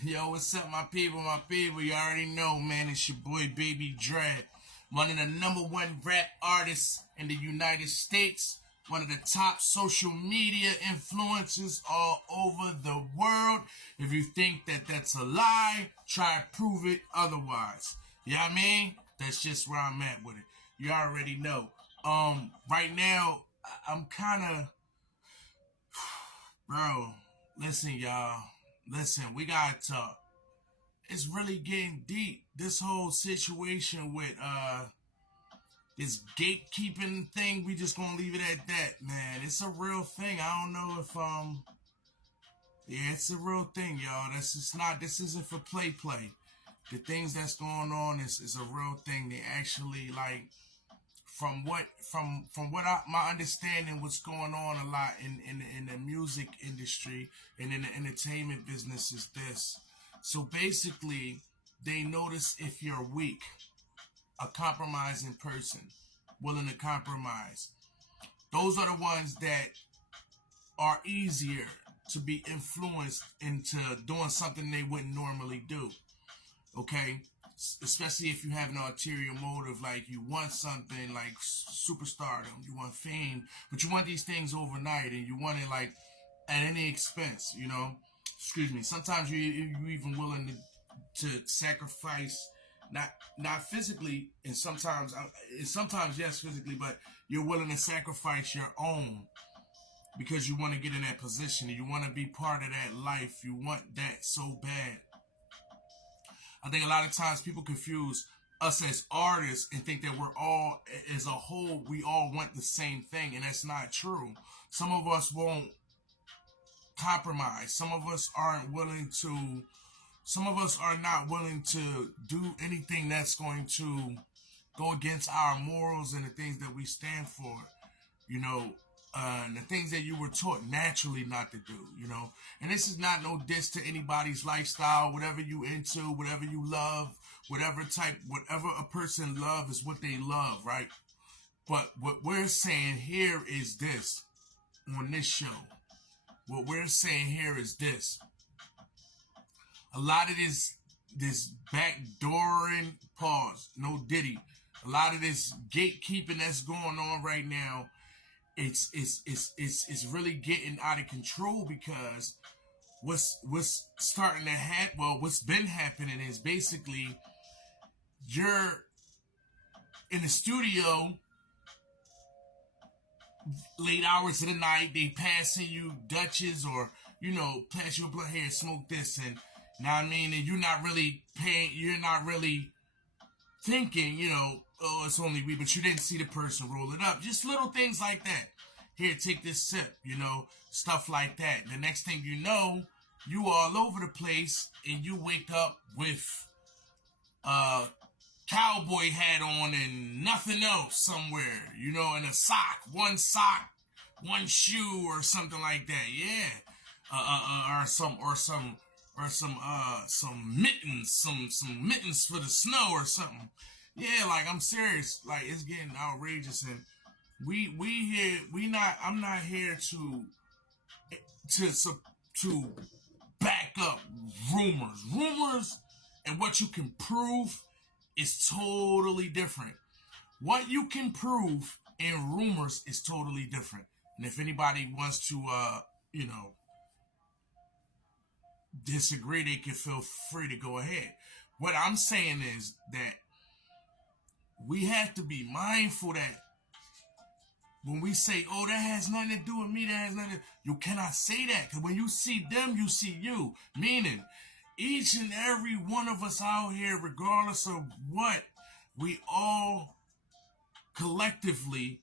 Yo, what's up, my people, my people? You already know, man. It's your boy, Babydred. One of the #1 rap artists in the United States. One of the top social media influencers all over the world. If you think that that's a lie, try to prove it otherwise. You know what I mean? That's just where I'm at with it. You already know. Right now, I'm kind of, bro, listen, y'all. Listen, we gotta talk. It's really getting deep. This whole situation with this gatekeeping thing, we just gonna leave it at that, man. It's a real thing. I don't know if yeah, it's a real thing, y'all. That's just not this isn't for play. The things that's going on is a real thing. They actually like my understanding, what's going on a lot in the music industry and in the entertainment business is this. So basically, they notice if you're weak, a compromising person, willing to compromise. Those are the ones that are easier to be influenced into doing something they wouldn't normally do. Okay? Especially if you have an ulterior motive, like you want something like superstardom, you want fame, but you want these things overnight and you want it like at any expense, you know? Excuse me. Sometimes you even willing to sacrifice, not physically, and sometimes yes physically, but you're willing to sacrifice your own because you want to get in that position and you want to be part of that life. You want that so bad. I think a lot of times people confuse us as artists and think that we're all, as a whole, we all want the same thing, and that's not true. Some of us won't compromise. Some of us are not willing to do anything that's going to go against our morals and the things that we stand for, you know, and the things that you were taught naturally not to do, you know. And this is not no diss to anybody's lifestyle, whatever you into, whatever you love, whatever a person love is what they love, right? But what we're saying here is this on this show. What we're saying here is this. A lot of this backdooring, pause, no Diddy. A lot of this gatekeeping that's going on right now, it's really getting out of control because what's starting to happen, well, what's been happening is basically you're in the studio late hours of the night, they passing you Dutches or, you know, pass you a blunt here and smoke this, and you know what I mean, and you're not really paying, you're not really thinking, you know, oh, it's only weed, but you didn't see the person roll it up. Just little things like that. Here, take this sip, you know, stuff like that. The next thing you know, you all over the place and you wake up with a cowboy hat on and nothing else somewhere, you know, and a sock, one shoe or something like that. Yeah. Some mittens, some mittens for the snow or something. Yeah, like I'm serious. Like it's getting outrageous, and I'm not here to back up rumors. Rumors and what you can prove is totally different. What you can prove and rumors is totally different. And if anybody wants to, you know, disagree, they can feel free to go ahead. What I'm saying is that we have to be mindful that when we say, oh, that has nothing to do with me, you cannot say that. Because when you see them, you see you. Meaning, each and every one of us out here, regardless of what, we all collectively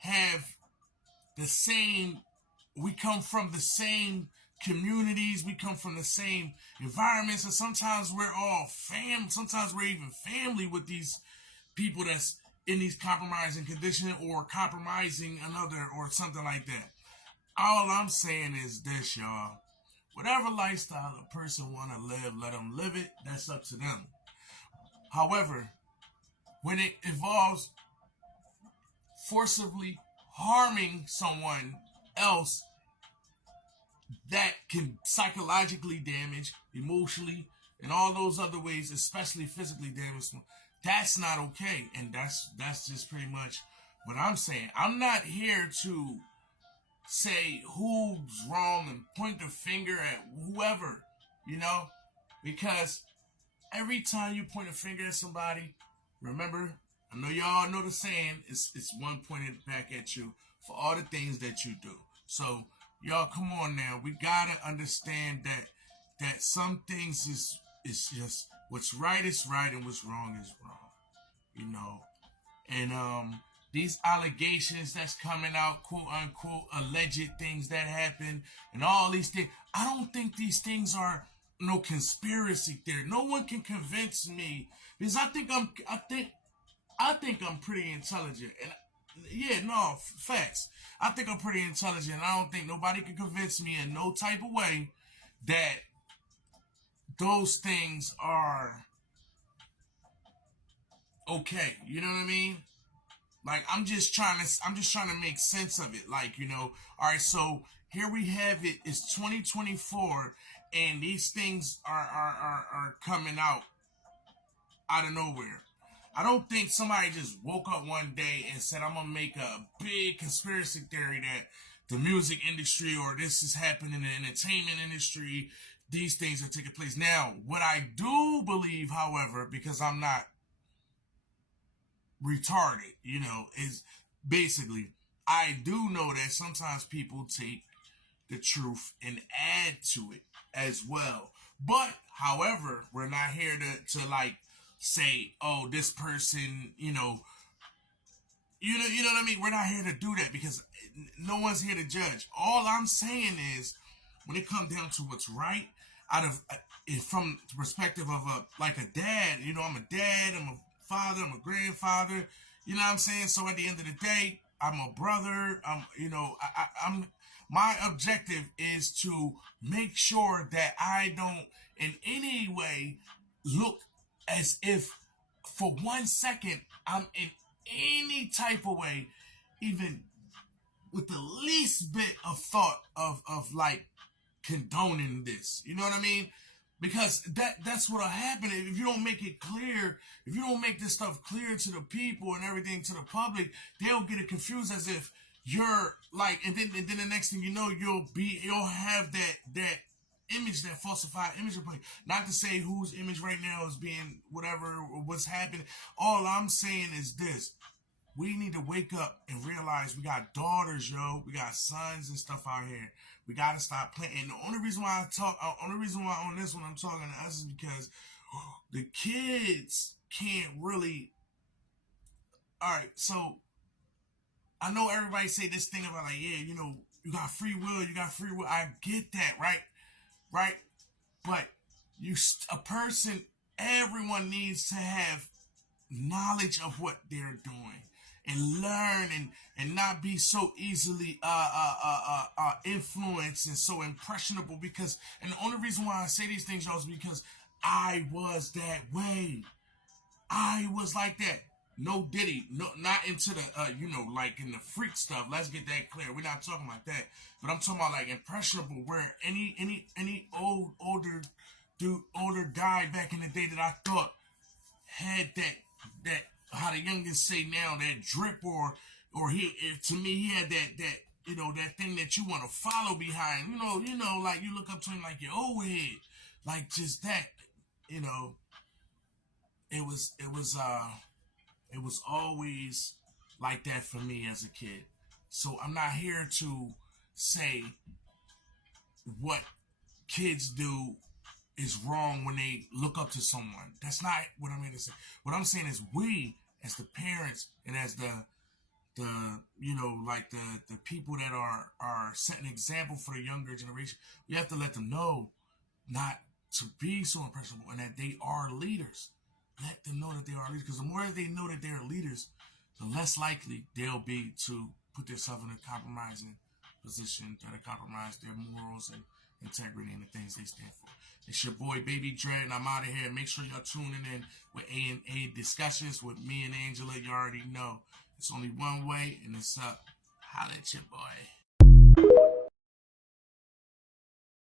have the same, we come from the same communities, we come from the same environments, and sometimes we're all sometimes we're even family with these people that's in these compromising conditions or compromising another or something like that. All I'm saying is this, y'all. Whatever lifestyle a person want to live, let them live it. That's up to them. However, when it involves forcibly harming someone else, that can psychologically damage, emotionally, and all those other ways, especially physically damage. That's not okay, and that's just pretty much what I'm saying. I'm not here to say who's wrong and point the finger at whoever, you know, because every time you point a finger at somebody, remember, I know y'all know the saying, it's one pointed back at you for all the things that you do. So y'all, come on now, we gotta understand that some things is just what's right is right and what's wrong is wrong, you know. And these allegations that's coming out, quote unquote, alleged things that happen, and all these things. I don't think these things are no conspiracy theory. No one can convince me because I think I'm pretty intelligent. And yeah, no facts. I think I'm pretty intelligent. I don't think nobody can convince me in no type of way that those things are okay. You know what I mean? Like I'm just trying to make sense of it. Like, you know, all right, so here we have it. It's 2024 and these things are coming out of nowhere. I don't think somebody just woke up one day and said, I'm gonna make a big conspiracy theory that the music industry or this is happening in the entertainment industry. These things are taking place. Now, what I do believe, however, because I'm not retarded, you know, is basically I do know that sometimes people take the truth and add to it as well. But however, we're not here to like say, oh, this person, you know what I mean? We're not here to do that because no one's here to judge. All I'm saying is when it comes down to what's right, out of from the perspective of like a dad, you know, I'm a dad, I'm a father, I'm a grandfather, you know what I'm saying? So at the end of the day, I'm a brother. I'm my objective is to make sure that I don't in any way look as if for 1 second I'm in any type of way, even with the least bit of thought of like condoning this. You know what I mean? Because that's what'll happen if you don't make it clear. If you don't make this stuff clear to the people and everything to the public, they'll get it confused as if you're like, and then the next thing you know, you'll have that image, that falsified image of play. Not to say whose image right now is being whatever or what's happening. All I'm saying is this: we need to wake up and realize we got daughters, yo. We got sons and stuff out here. We gotta stop playing. And the only reason why only reason why on this one I'm talking to us is because the kids can't really. All right, so I know everybody say this thing about like, yeah, you know, you got free will, you got free will. I get that, right? But a person, everyone needs to have knowledge of what they're doing and learn and not be so easily influenced and so impressionable. Because, and the only reason why I say these things, y'all, is because I was that way. I was like that. No Diddy, no, not into the, like in the freak stuff. Let's get that clear. We're not talking about that. But I'm talking about like impressionable, where any older guy back in the day that I thought had that how the youngest say now, that drip, or to me he had that that thing that you want to follow behind. Like you look up to him like your old head, like just that. It was always like that for me as a kid. So I'm not here to say what kids do is wrong when they look up to someone. That's not what I'm here to say. What I'm saying is we, as the parents and as the people that are setting an example for the younger generation, we have to let them know not to be so impressionable and that they are leaders. Let them know that they are leaders, because the more they know that they are leaders, the less likely they'll be to put themselves in a compromising position, try to compromise their morals and integrity and the things they stand for. It's your boy Babydred, and I'm out of here. Make sure y'all tuning in with A&A discussions with me and Angela. You already know it's only one way, and it's up. Holla at your boy.